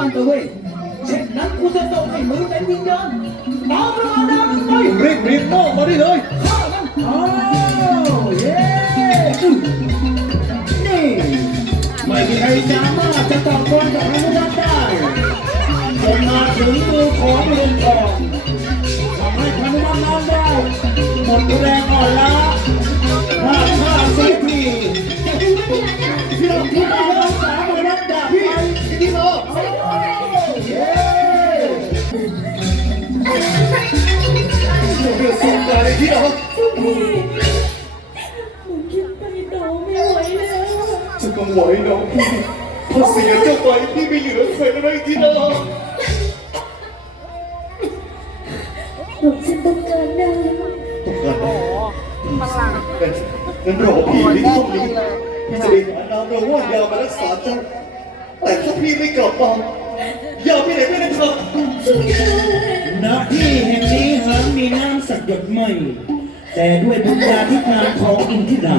านตัวเว้ยเช่นนั้นกูจะส่งให้มึงเป็นวิญญาณตามราดำไปรีบรีบมอบมาได้เลยฆ่ามันอ้าวเย้อื้อนี่ไม่มีใครสามารถจะต่อกรกับพานุวัฒน์ได้จนมาถึงมือของเรือนทองทำให้พานุวัฒน์นั้นได้หมดแรง จะต้องไหวน้องพี่พอเสียเจ้าไปพี่ไม่เหลือใครแล้วนะที่น้องผมฉันต้องการได้ต้องการเป็นงั้นรอพี่ที่ห้องนี้พี่จะไปหานางเราว่ายามารักษาเจ้าแต่ถ้าพี่ไม่กลับมาอย่าไปไหนไม่ได้ครับณที่แห่งนี้หามีน้ำสักหยดไม่ แต่ด้วยบุญญาธิการของอินทิรา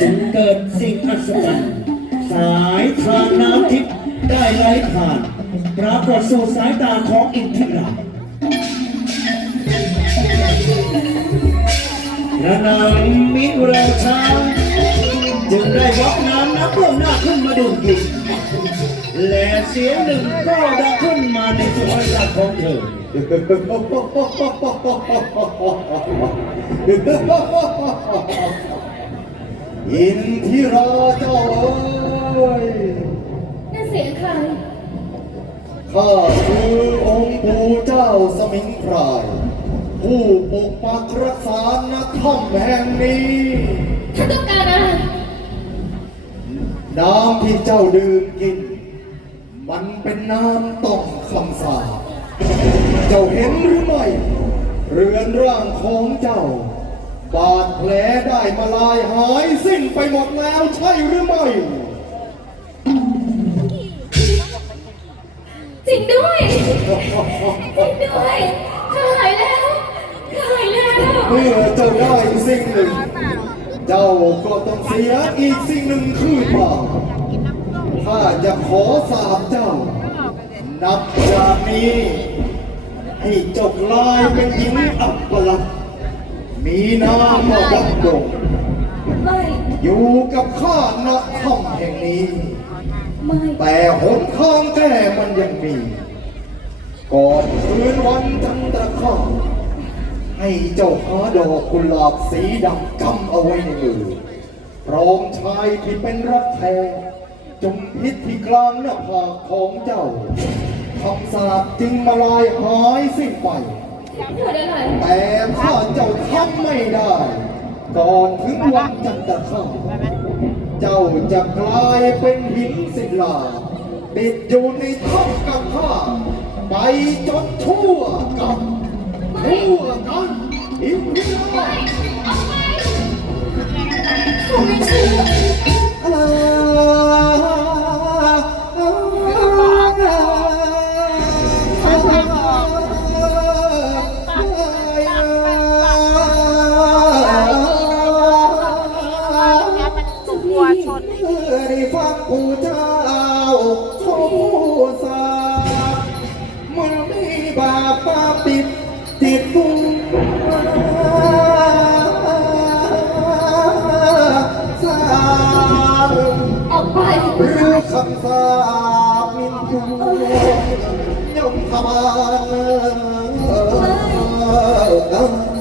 จึงเกิดสิ่งอัศจรรย์ สายทางน้ำทิพย์ได้ไหลผ่านปรากฏสู่สายตาของอินทิราระนางมิราชาจึงได้ยกน้ำน้ำเบื้องหน้าขึ้นมาดื่มกินและเสียงหนึ่งก็ดังขึ้นมาในสายตาของเธออินทิราเจ้า เอ้ยนั่นเสียงใคร ข้าคือองค์ปู่เจ้าสมิงพราย ผู้ปกปักรักษาณถ้ำแห่งนี้ท่านต้องการอะไร น้ำที่เจ้าดื่มกิน มันเป็นน้ำต้องคำสาปเจ้าเห็นหรือไม่ เรือนร่างของเจ้าบาดแผลได้มาลายหายสิ้นไปหมดแล้วใช่หรือไม่ จริงด้วยจริงด้วยข้าหายแล้วข้าหายแล้วเมื่อเจ้าได้สิ่งหนึ่ง เจ้าก็ต้องเสียอีกสิ่งหนึ่งคือเปล่าถ้าจะขอสาบเจ้า นับจากนี้ ให้เจ้ากลายเป็นหญิงอัปลักษณ์มีนามว่าดับดงไม่อยู่กับข้าณถ้ำแห่งนี้ ไม่แต่หนทางแก้มันยังมีก่อนคืนวันจันทร์ข้าให้เจ้าหาดอกกุหลาบสีดำกำเอาไว้ในมือพร้อมชายที่เป็นรักแท้จงพิษที่กลางหน้าผากของเจ้าคำสาปจึงมาลายหายสิ้นไปพูดอะไรแต่ถ้าเจ้าทำไม่ได้ ก่อนถึงวันจันทร์ข้า เจ้าจะกลายเป็นหินศิลาติดอยู่ในท้องกับข้าไปจนทั่วกับทั่วกันหินพิลา มีบาปตามติดติดตัวสาออกไปหรือคำสาปมินยูยมทบานออ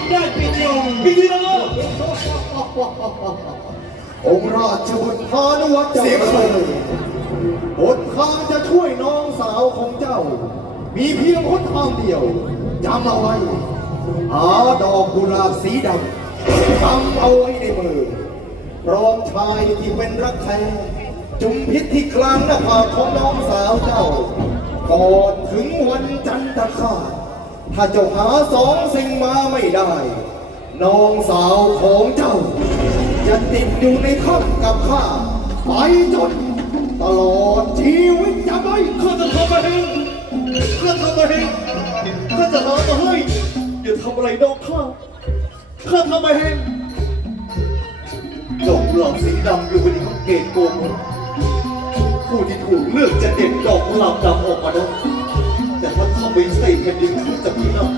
นี้มันทำได้ปีเดียวปีเดียวองค์ราชบุตรพานุวัตรเสียเลยหนทางจะช่วยน้องสาวของเจ้า มีเพียงหนทางเดียวจำเอาไว้ หาดอกกุหลาบสีดำทำเอาไว้ในมือพร้อมชายที่เป็นรักแท้จุมพิษที่กลางหน้าผากของน้องสาวเจ้าก่อนถึงวันจันทร์คา ถ้าเจ้าหาสองสิ่งมาไม่ได้ น้องสาวของเจ้า จะติดอยู่ในถ้ำกับข้าไปจนตลอดชีวิตจำไว้ข้าจะทำมาเองข้าทำมาเองข้าจะหามาให้อย่าทำอะไรนอกข้าข้าทำเองดอกกุหลาบสีดำอยู่บนนี้เขาเกตโกงผู้ที่ถูกเลือกจะเด็ดดอกกุหลาบดำออกมาได้แต่ถ้า ไม่ใช่แผ่นดินที่จะพินาศ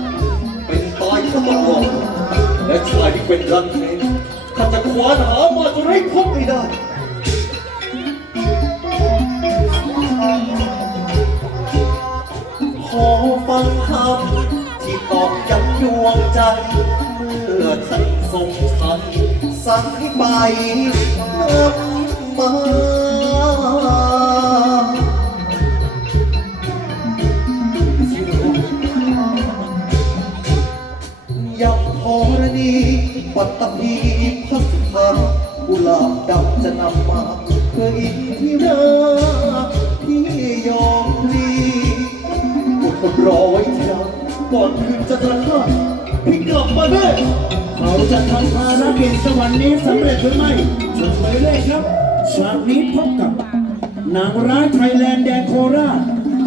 เป็นตายข้าต้องรอดและชายที่เป็นรันเทนข้าจะควานหามาจนให้พบให้ได้ขอฟังคำที่ตอบย้ำดวงใจเมื่อท่านทรงทันสั่งให้ไปนำมา บดำจะนำมาเพื่ออินที่รักที่ยอมพลีอดทนรอไว้ทีละก่อนคืนจะกระทำพี่กลับมาได้เขาจะทำภารกิจสวรรค์นี้สำเร็จหรือไม่เฉลยเลยครับฉากนี้พบกับนางร้ายไทยแลนด์แดนโคราช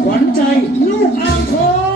ขวัญใจลูกอ่างทอง